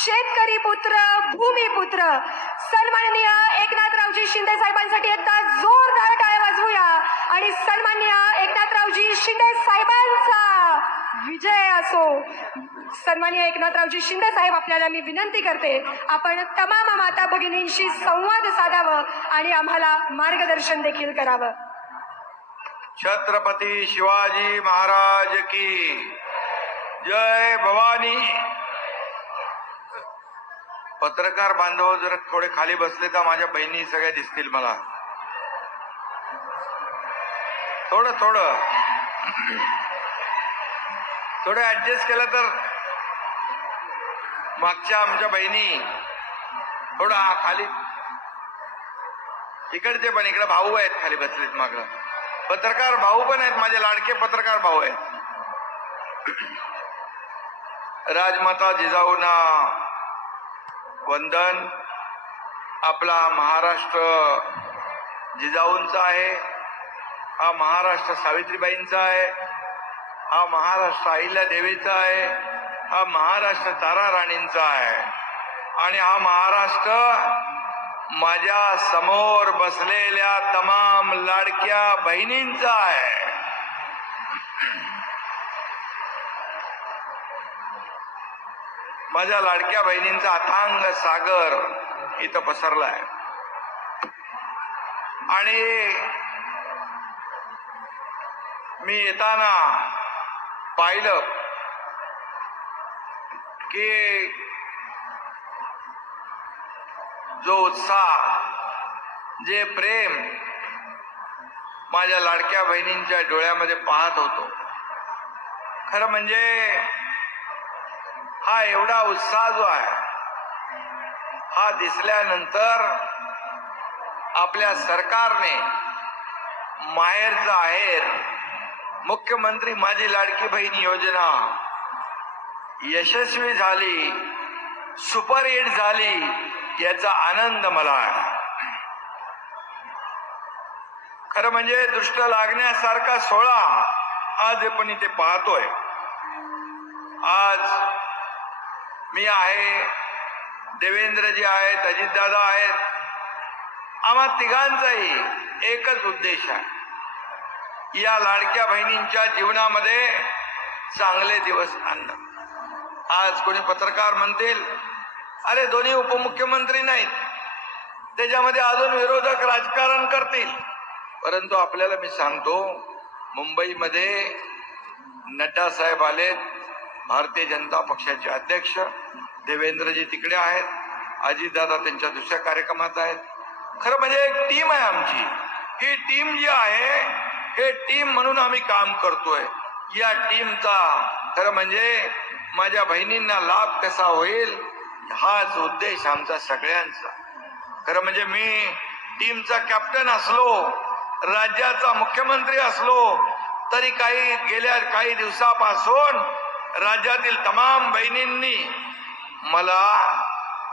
शेतकरी पुत्र भूमिपुत्र सन्माननीय एकनाथरावजी शिंदे साहेबांसाठी एकदा जोरदार टाळ्या वाजवूया. आणि सन्माननीय एकनाथरावजी शिंदे साहेबांचा विजय असो. सन्माननीय एकनाथरावजी शिंदे साहेब आपल्याला मी विनंती करते आपण तमाम माता भगिनींशी संवाद साधावं आणि आम्हाला मार्गदर्शन देखील करावं. छत्रपती शिवाजी महाराज की जय भवानी. पत्रकार बांधव जर थोडे खाली बसले तर माझ्या बहिणी सगळ्या दिसतील मला. थोडं थोडं. थोडं ऍडजस्ट केलं तर मागच्या आमच्या बहिणी थोडं हा खाली. इकडचे पण इकडे भाऊ आहेत खाली बसलेत माग. पत्रकार भाऊ पण आहेत माझे लाडके पत्रकार भाऊ आहेत. राजमाता जिजाऊना वंदन आपला महाराष्ट्र जिजाऊंचा आहे हा महाराष्ट्र सावित्रीबाईंचा आहे हा महाराष्ट्र अहिल्या देवीचा आहे हा महाराष्ट्र तारा राणींचा आहे. आणि हा महाराष्ट्र माझ्यासमोर बसलेल्या तमाम लाडक्या बहिणींचा आहे. माझ्या लाडक्या बहिणींचा अथांग सागर इथं पसरलाय. आणि मी येताना पाहिलं की जो उत्साह जे प्रेम माझ्या लाडक्या बहिणींच्या डोळ्यामध्ये पाहत होतो. खरं म्हणजे हा एवढा उत्साह जो आहे हा दिसल्यानंतर आपल्या सरकारने माहेरचा आहेर मुख्यमंत्री माझी लाडकी बहीण योजना यशस्वी झाली सुपर हिट झाली याचा आनंद मला आहे. खरं म्हणजे दृष्ट लागण्यासारखा सोहळा आज आपण इथे पाहतोय. आज मी आहे देवेंद्रजी आहेत अजितदादा आहेत. आम्हा तिघांचाही एकच उद्देश आहे. या लाडक्या बहिणींच्या जीवनामध्ये चांगले दिवस आणणं. आज कोणी पत्रकार म्हणतील अरे दोन्ही उपमुख्यमंत्री नाहीत. त्याच्यामध्ये अजून विरोधक राजकारण करतील. परंतु आपल्याला मी सांगतो मुंबईमध्ये नड्डा साहेब आलेत भारतीय जनता पक्षाचे अध्यक्ष देवेंद्रजी तिकडे आहेत. अजितदादा त्यांच्या दुसऱ्या कार्यक्रमात आहेत. खरं म्हणजे एक टीम आहे आमची. ही टीम जी आहे हे टीम म्हणून आम्ही काम करतोय. या टीमचा खरं म्हणजे माझ्या बहिणींना लाभ कसा होईल हाच उद्देश आमचा सगळ्यांचा. खरं म्हणजे मी टीमचा कॅप्टन असलो राज्याचा मुख्यमंत्री असलो तरी काही गेल्या काही दिवसापासून राज्यातील तमाम बहिणींनी मला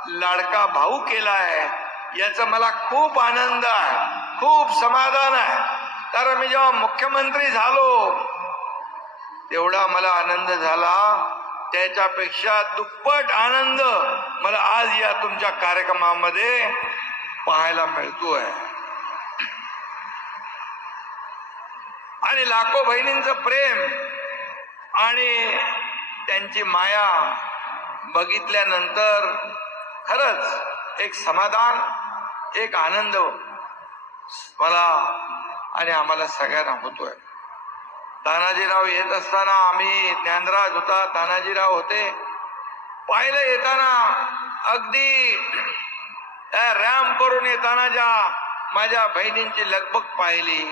लाडका भाऊ केला आहे याचा मला खूप आनंद आहे खूप समाधान आहे. कारण मी जेव्हा मुख्यमंत्री झालो तेवढा मला आनंद झाला. त्याच्यापेक्षा दुप्पट आनंद मला आज या तुमच्या कार्यक्रमामध्ये पाहायला मिळतोय. आणि लाखो बहिणींचं प्रेम आणि त्यांची माया बघितल्यानंतर खरंच एक समाधान एक आनंद मला आणि आम्हाला सगळ्यांना होतोय. तानाजीराव येत असताना आम्ही ज्ञानराज होता तानाजीराव होते. पाहिलं येताना अगदी रॅम्प करून येताना ज्या माझ्या बहिणींची लगबग पाहिली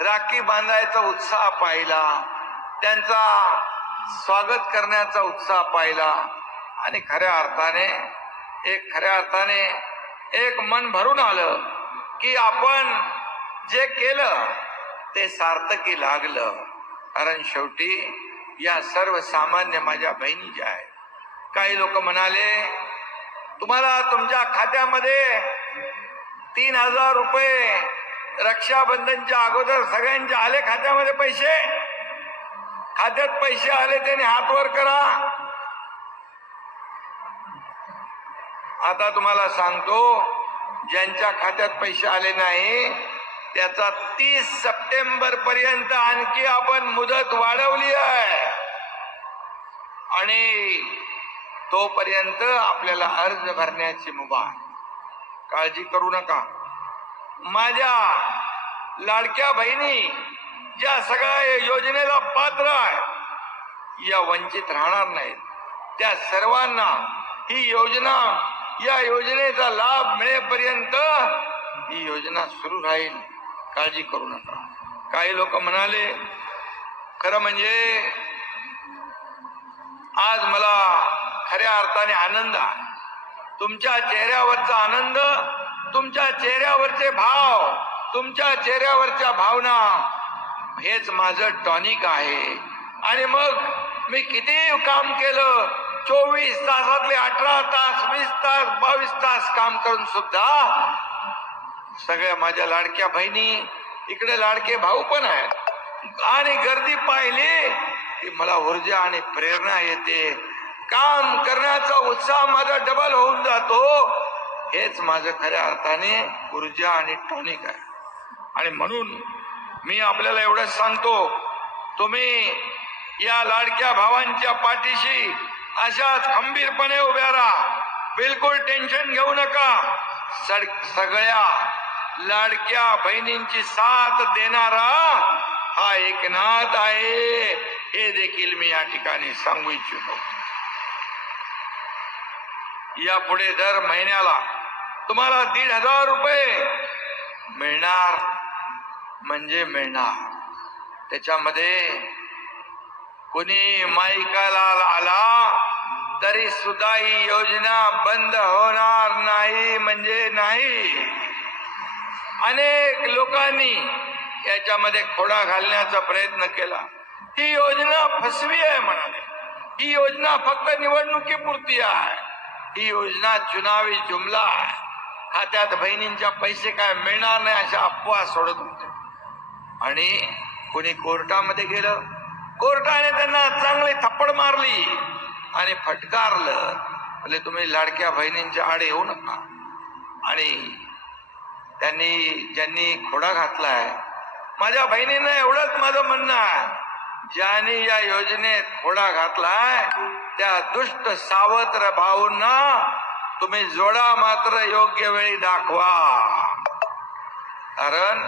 राखी बांधायचा उत्साह पाहिला त्यांचा स्वागत करण्याचा उत्साह पाहिला आणि खऱ्या अर्थाने एक खऱ्या अर्थाने एक मन भरून आलं की आपण जे केलं ते सार्थकी लागलं. कारण शेवटी या सर्वसामान्य माझ्या बहिणी ज्या आहेत काही लोक म्हणाले तुम्हाला तुमच्या खात्यामध्ये तीन हजार रुपये रक्षाबंधनच्या अगोदर सगळ्यांच्या आले खात्यामध्ये पैसे? खात्यात पैसे आले त्याने हात वर करा. आता तुम्हाला सांगतो ज्यांच्या खात्यात पैसे आले नाही त्याचा तीस सप्टेंबर पर्यंत आणखी आपण मुदत वाढवली आहे. आणि तोपर्यंत आपल्याला अर्ज भरण्याची मुभा काळजी करू नका. माझ्या लाडक्या बहिणी ज्या सगळ्या योजनेला पात्र आहे. या वंचित राहणार नाहीत. त्या सर्वांना ही योजना या योजनेचा लाभ मिळेपर्यंत ही योजना सुरू राहील. काळजी करू नका. काही लोक म्हणाले खरं म्हणजे आज मला खऱ्या अर्थाने आनंद आहे. तुमच्या चेहऱ्यावरचा आनंद तुमच्या चेहऱ्यावरचे भाव तुमच्या चेहऱ्यावरच्या भावना हेच माझं टॉनिक आहे. आणि मग मी किती काम केलं? चोवीस तासातले अठरा तास वीस तास बावीस तास काम करून सुद्धा सगळ्या माझ्या लाडक्या बहिणी इकडे लाडके भाऊ पण आहेत. आणि गर्दी पाहिली की मला ऊर्जा आणि प्रेरणा येते. काम करण्याचा उत्साह माझा डबल होऊन जातो. हेच माझं खऱ्या अर्थाने ऊर्जा आणि टॉनिक आहे. आणि म्हणून मी आपल्याला एवढंच सांगतो तुम्ही या लाडक्या भावांच्या पाठीशी अशाच खंबीरपणे उभ्या राहा. बिलकुल टेन्शन घेऊ नका. सग- सगळ्या लाडक्या बहिणींची साथ देणारा हा एकनाथ आहे. हे देखील मी या ठिकाणी सांगू इच्छितो. यापुढे दर महिन्याला तुम्हाला दीड हजार रुपये मिळणार. म्हणजे मिळणार. त्याच्यामध्ये कुणी माईकाला आला तरी सुद्धा ही योजना बंद होणार नाही म्हणजे नाही. अनेक लोकांनी याच्यामध्ये खोडा घालण्याचा प्रयत्न केला. ही योजना फसवी आहे म्हणाले. ही योजना फक्त निवडणुकीपुरती आहे. ही योजना चुनावी जुमला आहे. खात्यात बहिणींच्या पैसे काय मिळणार नाही अशा अफवा सोडत होते. आणि कोणी कोर्टामध्ये गेलं कोर्टाने त्यांना चांगली थप्पड मारली आणि फटकारलं. म्हणजे तुम्ही लाडक्या बहिणींच्या आड येऊ नका. आणि त्यांनी ज्यांनी खोडा घातलाय माझ्या बहिणींना एवढंच माझं म्हणणं आहे. ज्यांनी या योजनेत खोडा घातलाय त्या दुष्ट सावत्र भाऊंना तुम्ही जोडा मात्र योग्य वेळी दाखवा. कारण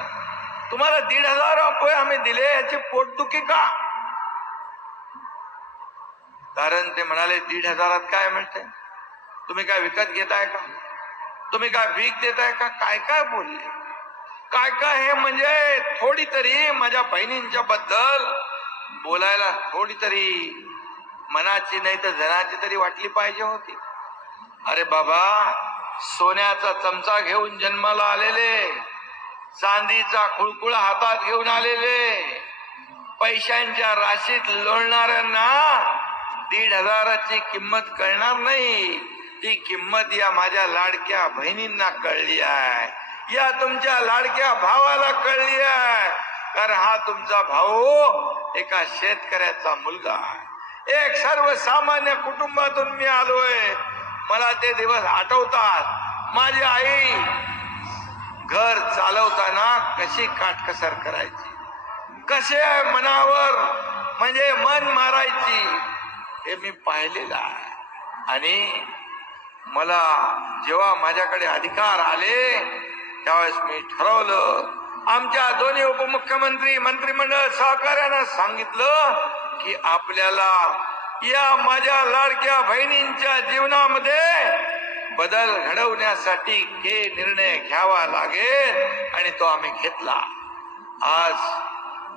तुम्हाला दीड हजार रुपये आम्ही दिले याची पोटदुखी का? कारण ते म्हणाले दीड हजारात काय मिळते तुम्ही काय विकत घेताय का? तुम्ही काय भीक देताय का? काय काय बोलले? काय काय हे म्हणजे थोडी तरी माझ्या बहिणींच्या बद्दल बोलायला थोडी तरी मनाची नाही तर जनाची तरी वाटली पाहिजे होती. अरे बाबा सोन्याचा चमचा घेऊन जन्माला आलेले. चांदीचा खुळकुळ हातात घेऊन आलेले. पैशांच्या राशीत लोळणाऱ्यांना दीड हजाराची किंमत कळणार नाही. ती किंमत या माझ्या लाडक्या बहिणींना कळली आहे. या तुमच्या लाडक्या भावाला कळली आहे. कारण हा तुमचा भाऊ एका शेतकऱ्याचा मुलगा आहे. एक सर्वसामान्य कुटुंबातून मी आलोय. मला ते दिवस आठवतात. माझी आई घर चालवताना कशी काटकसर करायची? कसे मनावर म्हणजे मन मारायची हे मी पाहिलेलं आहे. आणि मला जेव्हा माझ्याकडे अधिकार आले त्यावेळेस मी ठरवलं आमच्या दोन्ही उपमुख्यमंत्री मंत्रिमंडळ सहकार्यानं सांगितलं की आपल्याला या माझ्या लाडक्या बहिणींच्या जीवनामध्ये बदल घडवण्यासाठी हे निर्णय घ्यावा लागेल आणि तो आम्ही घेतला. आज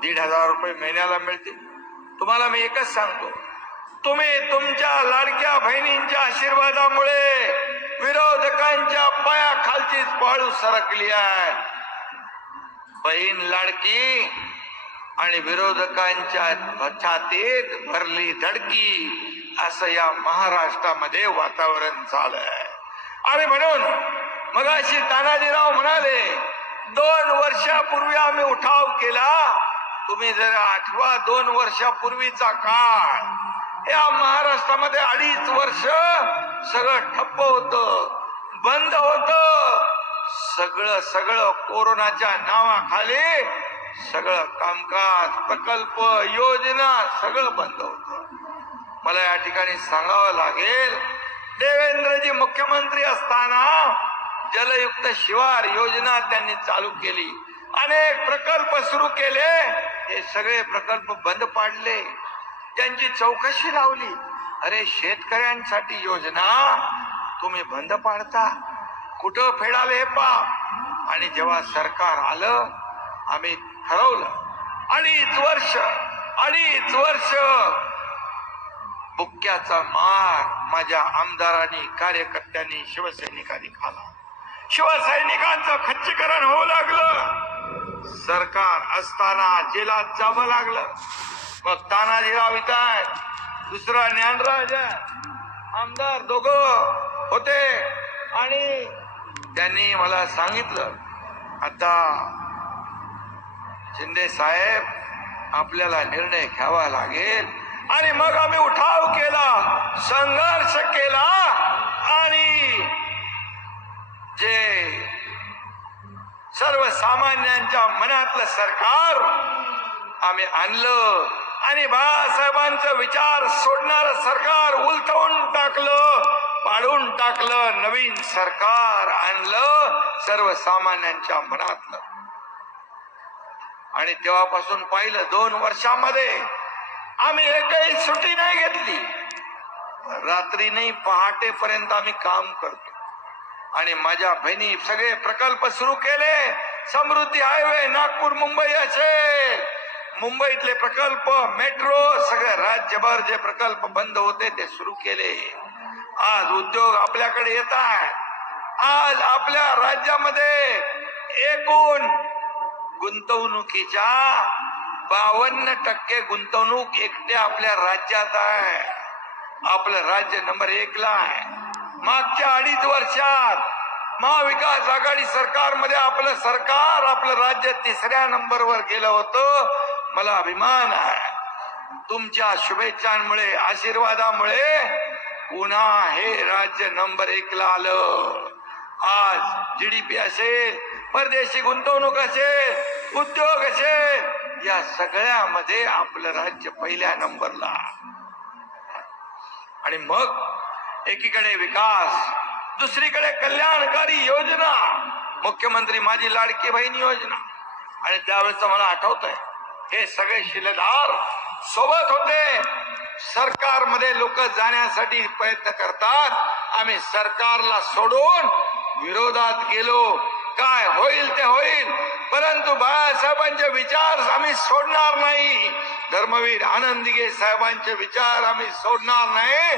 दीड हजार रुपये महिन्याला मिळतील. तुम्हाला मी एकच सांगतो. तुम्ही तुमच्या लाडक्या बहिणींच्या आशीर्वादामुळे विरोधकांच्या पायाखालचीच पाळू सरकली आहे. बहीण लाडकी आणि विरोधकांच्या छातीत भरली धडकी असं या महाराष्ट्रामध्ये वातावरण झालंय आणि म्हणून मगाशी तानाजीराव म्हणाले दोन वर्षापूर्वी आम्ही उठाव केला. तुम्ही जर आठवा दोन वर्षापूर्वीचा काळ. या महाराष्ट्रामध्ये अडीच वर्ष सगळं ठप्प होत बंद होत. सगळं सगळं कोरोनाच्या नावाखाली सगळं कामकाज प्रकल्प योजना सगळं बंद होत. मला या ठिकाणी सांगावं लागेल देवेंद्रजी मुख्यमंत्री असताना जलयुक्त शिवार योजना त्यांनी चालू केली. अनेक प्रकल्प सुरू केले. हे सगळे प्रकल्प बंद पाडले. त्यांची चौकशी लावली. अरे शेतकऱ्यांसाठी योजना तुम्ही बंद पाडता. कुठं फेडाले हे पा आणि जेव्हा सरकार आलं आम्ही ठरवलं अडीच वर्ष अडीच वर्ष बुक्क्याचा मार माझ्या आमदारांनी कार्यकर्त्यांनी शिवसैनिकांनी खाला. शिवसैनिकांचं खच्चीकरण होऊ लागलं. सरकार असताना जेलात जावं लागलं. मग तानाजीराव इथं दुसरा ज्ञानराज आमदार दोघ होते. आणि त्यांनी मला सांगितलं आता शिंदे साहेब आपल्याला निर्णय घ्यावा लागेल. आणि मग आम्ही उठाव केला संघर्ष केला आणि जे सर्वसामान्यांच्या मनातलं सरकार आम्ही आणलं आणि बाळासाहेबांचा विचार सोडणार सरकार उलथवून टाकलं पाडून टाकलं नवीन सरकार आणलं सर्वसामान्यांच्या मनातलं. आणि तेव्हापासून पाहिलं दोन वर्षामध्ये आम्ही एकही सुट्टी नाही घेतली. रात्री नाही पहाटेपर्यंत आम्ही काम करतो. आणि माझ्या बहिणी सगळे प्रकल्प सुरू केले. समृद्धी हायवे नागपूर मुंबई असेल मुंबईतले प्रकल्प मेट्रो सगळे राज्यभर जे प्रकल्प बंद होते ते सुरू केले. आज उद्योग आपल्याकडे येत आहे. आज आपल्या राज्यामध्ये एकूण गुंतवणुकीच्या बावन्न टक्के गुंतवणूक एकट्या आपल्या राज्यात आहे. आपलं राज्य नंबर एक ला आहे. मागच्या अडीच वर्षात महाविकास आघाडी सरकारमध्ये आपलं सरकार आपलं राज्य तिसऱ्या नंबरवर गेलं होतं. मला अभिमान आहे. तुमच्या शुभेच्छांमुळे आशीर्वादामुळे पुन्हा हे राज्य नंबर एक ला आलं. आज जीडीपी असेल परदेशी गुंतवणूक असेल उद्योग असेल या सगळ्यामध्ये आपलं राज्य पहिल्या नंबरला. आणि मग एकीकडे विकास दुसरीकडे कल्याणकारी योजना मुख्यमंत्री माझी लाडकी बहीण योजना. आणि त्यावेळेस मला आठवत आहे हे सगळे शिलेदार सोबत होते. सरकारमध्ये लोक जाण्यासाठी प्रयत्न करतात. आम्ही सरकारला सोडून विरोधात गेलो. काय होईल ते होईल. परंतु बाळासाहेबांचे विचार आम्ही सोडणार नाही. धर्मवीर आनंदिगे साहेबांचे विचार आम्ही सोडणार नाही.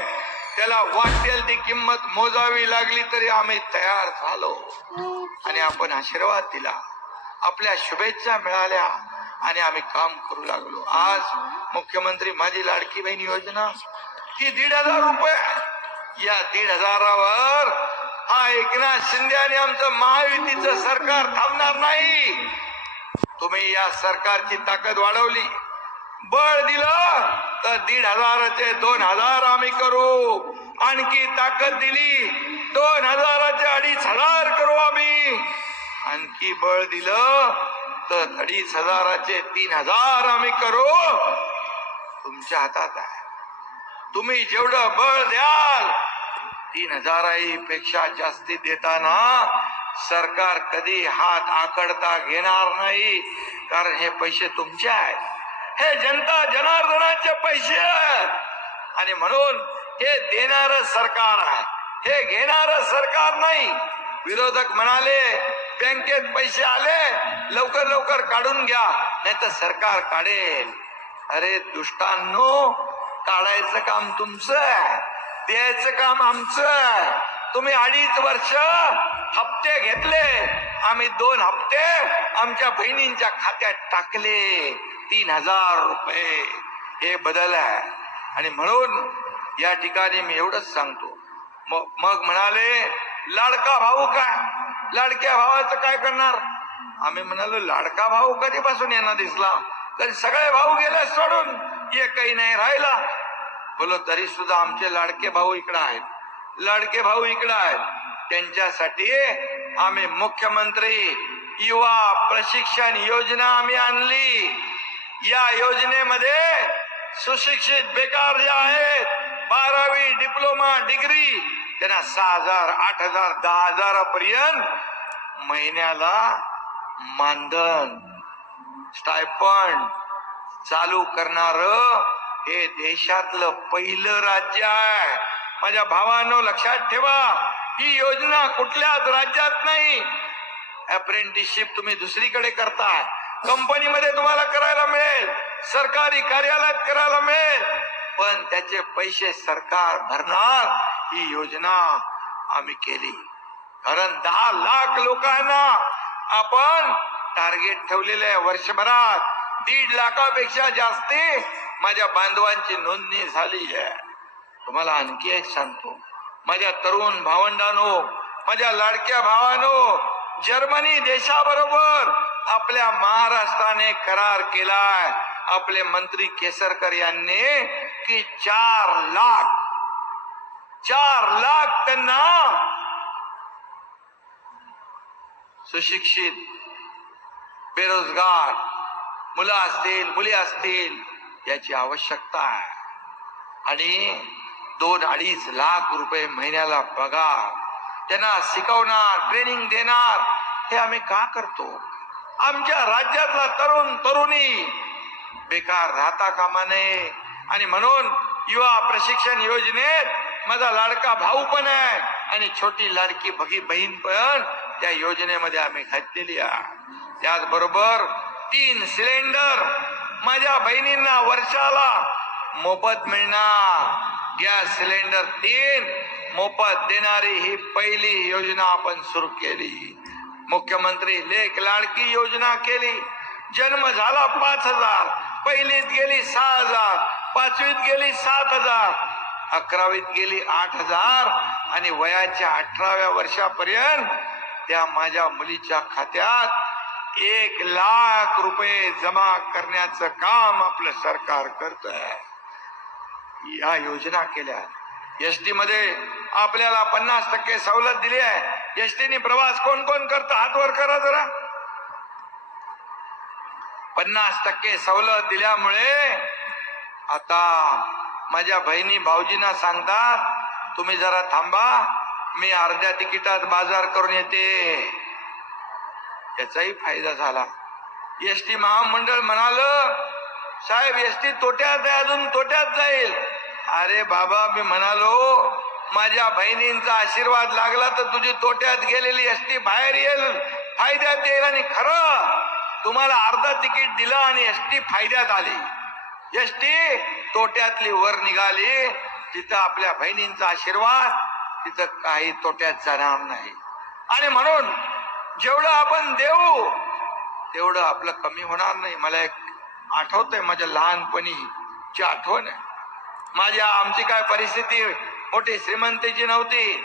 त्याला वाटेल ती किंमत मोजावी लागली तरी आम्ही तयार झालो. आणि आपण आशीर्वाद दिला. आपल्या शुभेच्छा मिळाल्या आणि आम्ही काम करू लागलो. आज मुख्यमंत्री माझी लाडकी बहीण योजना ही दीड हजार रुपये. या दीड हजारावर हा एकनाथ शिंदे आणि आमचं महायुतीचं सरकार थांबणार नाही. तुम्ही या सरकारची ताकद वाढवली. बळ दिलं तर दीड हजाराचे दोन हजार आम्ही करू. आणखी ताकद दिली दोन हजाराचे अडीच हजार करू आम्ही. आणखी बळ दिलं तर अडीच हजाराचे तीन हजार आम्ही करू. तुमच्या हातात आहे. तुम्ही जेवढं बळ द्याल तीन हजाराही पेक्षा जास्ती देताना सरकार कधी हात आकडता घेणार नाही कारण हे पैसे तुमचे आहेत. हे जनता जनार्दनाचे पैसे आहेत. आणि म्हणून हे देणार सरकार आहे. हे घेणार सरकार नाही. विरोधक म्हणाले बँकेत पैसे आले लवकर लवकर काढून घ्या नाही तर सरकार काढेल. अरे दुष्टांनो काढायचं काम तुमचं आहे. द्यायचं काम आमचं. आहे तुम्ही अडीच वर्ष हप्ते घेतले. आम्ही दोन हप्ते आमच्या बहिणींच्या खात्यात टाकले. तीन हजार रुपये. हे बदल आहे. आणि म्हणून या ठिकाणी मी एवढंच सांगतो. मग म्हणाले लाडका भाऊ काय? लाडक्या भावाचं काय करणार? आम्ही म्हणालो लाडका भाऊ कधीपासून यांना दिसला तरी सगळे भाऊ गेले सोडून. एकही नाही राहिला. बोलो तरी सुद्धा आमचे लाडके भाऊ इकडे आहेत. लाडके भाऊ इकडे आहेत. त्यांच्यासाठी आम्ही मुख्यमंत्री युवा प्रशिक्षण योजना आम्ही आणली. या योजनेमध्ये सुशिक्षित बेकार जे आहेत बारावी डिप्लोमा डिग्री त्यांना सहा हजार आठ हजार दहा हजारापर्यंत महिन्याला मानधन स्टायपंड चालू करणार हे देशातलं पहिलं राज्य आहे. माझ्या भावानो लक्षात ठेवा ही योजना कुठल्याच राज्यात नाही. अप्रेंटिसशिप तुम्ही दुसरीकडे करताय. कंपनीमध्ये तुम्हाला करायला मिळेल. सरकारी कार्यालयात करायला मिळेल. पण त्याचे पैसे सरकार भरणार. ही योजना आम्ही केली. कारण दहा लाख लोकांना आपण टार्गेट ठेवलेलं आहे वर्षभरात. दीड लाखापेक्षा जास्ती माझ्या बांधवांची नोंदणी झाली आहे. तुम्हाला आणखी एक सांगतो. माझ्या तरुण भावंडानो माझ्या लाडक्या भावानो जर्मनी देशाबरोबर आपल्या महाराष्ट्राने करार केलाय. आपले मंत्री केसरकर यांनी की चार लाख चार लाख त्यांना सुशिक्षित बेरोजगार मुलं असतील मुली असतील याची आवश्यकता आहे. आणि दोन अडीच लाख रुपये महिन्याला पगार. त्यांना शिकवणार ट्रेनिंग देणार हे आम्ही का करतो? आमच्या राज्यातला तरुण तरुणी बेकार राहता कामा नये. आणि म्हणून युवा प्रशिक्षण योजनेत माझा लाडका भाऊ पण आहे आणि छोटी लाडकी भगी बहीण पण त्या योजनेमध्ये आम्ही घातलेली आहे. त्याचबरोबर तीन सिलेंडर माझ्या बहिणींना वर्षाला मोफत मिळणार. गॅस सिलेंडर तीन. मोफत देणारी ही पहिली योजना आपण सुरू केली. मुख्यमंत्री लेख लाडकी योजना केली. जन्म झाला पाच हजार. पहिलीत गेली सहा हजार. पाचवीत गेली सात हजार. अकरावीत गेली आठ हजार. आणि वयाच्या अठराव्या वर्षापर्यंत त्या माझ्या मुलीच्या खात्यात एक लाख रुपये जमा करण्याचं काम आपलं सरकार करत या योजना केल्या. एस टी मध्ये आपल्याला पन्नास टक्के सवलत दिली आहे. एस टीने प्रवास कोण कोण करतं? हातवर करा जरा. पन्नास टक्के सवलत दिल्यामुळे आता माझ्या बहिणी भाऊजींना सांगतात तुम्ही जरा थांबा मी अर्ध्या तिकिटात बाजार करून येते. याचाही फायदा झाला. एस टी महामंडळ म्हणाल साहेब एस टी तोट्यात आहे अजून तोट्यात जाईल. अरे बाबा मी म्हणालो माझ्या बहिणींचा आशीर्वाद लागला तर तुझी तोट्यात गेलेली एस टी बाहेर येईल फायद्यात येईल आणि खरं तुम्हाला अर्धा तिकीट दिलं आणि एस टी फायद्यात आली. एस टी तोट्यातली वर निघाली तिथं आपल्या बहिणींचा आशीर्वाद तिथं काही तोट्यात जाणार नाही. आणि म्हणून जेवढं आपण देऊ तेवढं आपलं कमी होणार नाही. मला एक आठवतंय माझ्या लहानपणीची आठवण आहे. माझ्या आमची काय परिस्थिती मोठी श्रीमंतीची नव्हती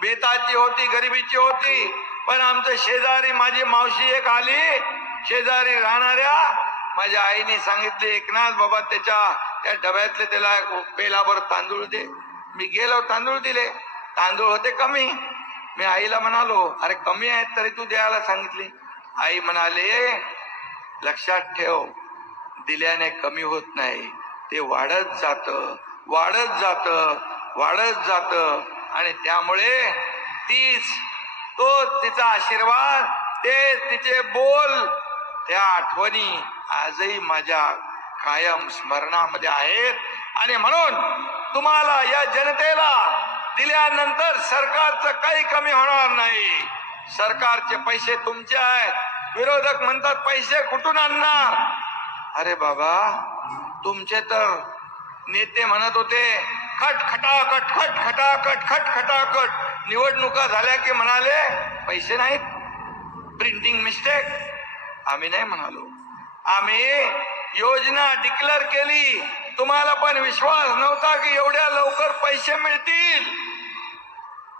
बेताची होती गरिबीची होती पण आमचं शेजारी माझी मावशी एक आली. शेजारी राहणाऱ्या माझ्या आईने सांगितले एकनाथ बाबा त्याच्या त्या डब्यातले त्याला पेलाभर तांदूळ दे. मी गेलो तांदूळ दिले. तांदूळ होते कमी. मी आईला म्हणालो अरे कमी आहेत तरी तू द्यायला सांगितली. आई म्हणाले लक्षात ठेव दिल्याने कमी होत नाही. ते वाढत जात वाढत जात वाढत जात. आणि त्यामुळे तीच तो तिचा आशीर्वाद ते तिचे बोल त्या आठवणी आजही माझ्या कायम स्मरणामध्ये आहेत. आणि म्हणून तुम्हाला या जनतेला दिल्यानंतर सरकारचं काही कमी होणार नाही. सरकारचे पैसे तुमचे आहेत. विरोधक म्हणतात पैसे कुठून आणणार? अरे बाबा तुमचे तर नेते म्हणत होते खट खटाखट खट खटाखट खट खटाखट. निवडणुका झाल्या की म्हणाले पैसे नाहीत. प्रिंटिंग मिस्टेक आम्ही नाही म्हणालो. आम्ही योजना डिक्लेअर केली. तुम्हाला पण विश्वास नव्हता की एवढ्या लवकर पैसे मिळतील.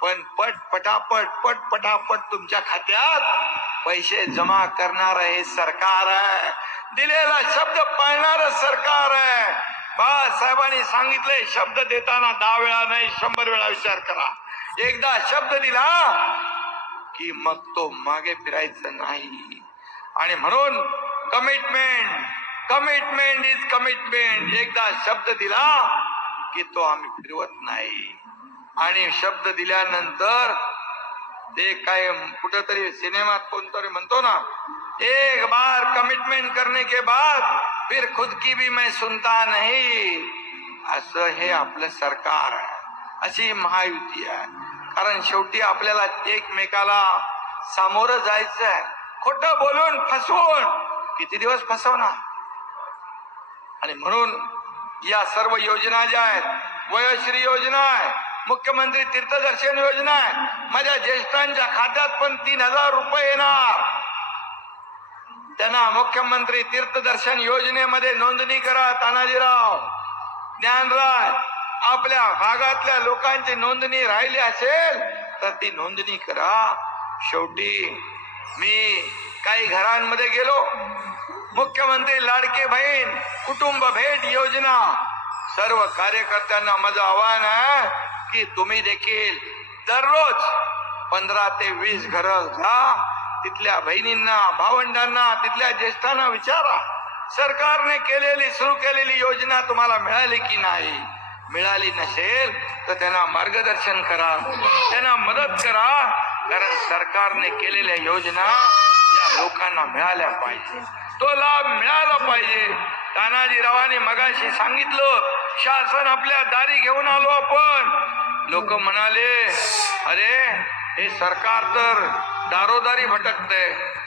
पण पट पटापट पट पटापट तुमच्या खात्यात पैसे जमा करणार हे सरकार. आहे दिलेला शब्द पाळणार सरकार. आहे बाळासाहेबांनी सांगितलंय शब्द देताना दहा वेळा नाही शंभर वेळा विचार करा. एकदा शब्द दिला की मग तो मागे फिरायचं नाही. आणि म्हणून कमिटमेंट कमिटमेंट इज कमिटमेंट एकदा शब्द दिला की तो आम्ही फिरवत नाही. आणि शब्द दिल्यानंतर ते काय कुठेतरी सिनेमात कोणतरी म्हणतो ना एक बार कमिटमेंट करने के बाद फिर खुद की भी मैं सुनता नहीं. असं हे आपलं सरकार आहे. अशी महायुती आहे. कारण शेवटी आपल्याला एकमेकाला सामोरं जायचं आहे खोट बोलून फसवून किती दिवस फसवणार? आणि म्हणून या सर्व योजना ज्या आहेत वयश्री योजना आहे मुख्यमंत्री तीर्थदर्शन योजना आहे. माझ्या ज्येष्ठांच्या खात्यात पण तीन हजार रुपये येणार. त्यांना मुख्यमंत्री तीर्थदर्शन योजनेमध्ये नोंदणी करा तानाजीराव. ज्ञानराज आपल्या भागातल्या लोकांची नोंदणी राहिली असेल तर ती नोंदणी करा. शेवटी मी काही घरांमध्ये गेलो. मुख्यमंत्री लाडके बहीण कुटुंब भेट योजना. सर्व कार्यकर्त्यांना माझं आव्हान आहे की तुम्ही देखील दररोज पंधरा ते वीस घर जा तिथल्या बहिणींना भावंडांना तिथल्या ज्येष्ठांना विचारा. सरकारने केलेली सुरू केलेली योजना तुम्हाला मिळाली की नाही? मिळाली नसेल तर त्यांना मार्गदर्शन करा. त्यांना मदत करा. कारण सरकारने केलेल्या योजना या लोकांना मिळाल्या पाहिजे. तो लाभ मिळाला पाहिजे. तानाजीरावांनी मगाशी सांगितलं शासन आपल्या दारी घेऊन आलो आपण. लोक म्हणाले अरे हे सरकार तर दारोदारी भटकतंय.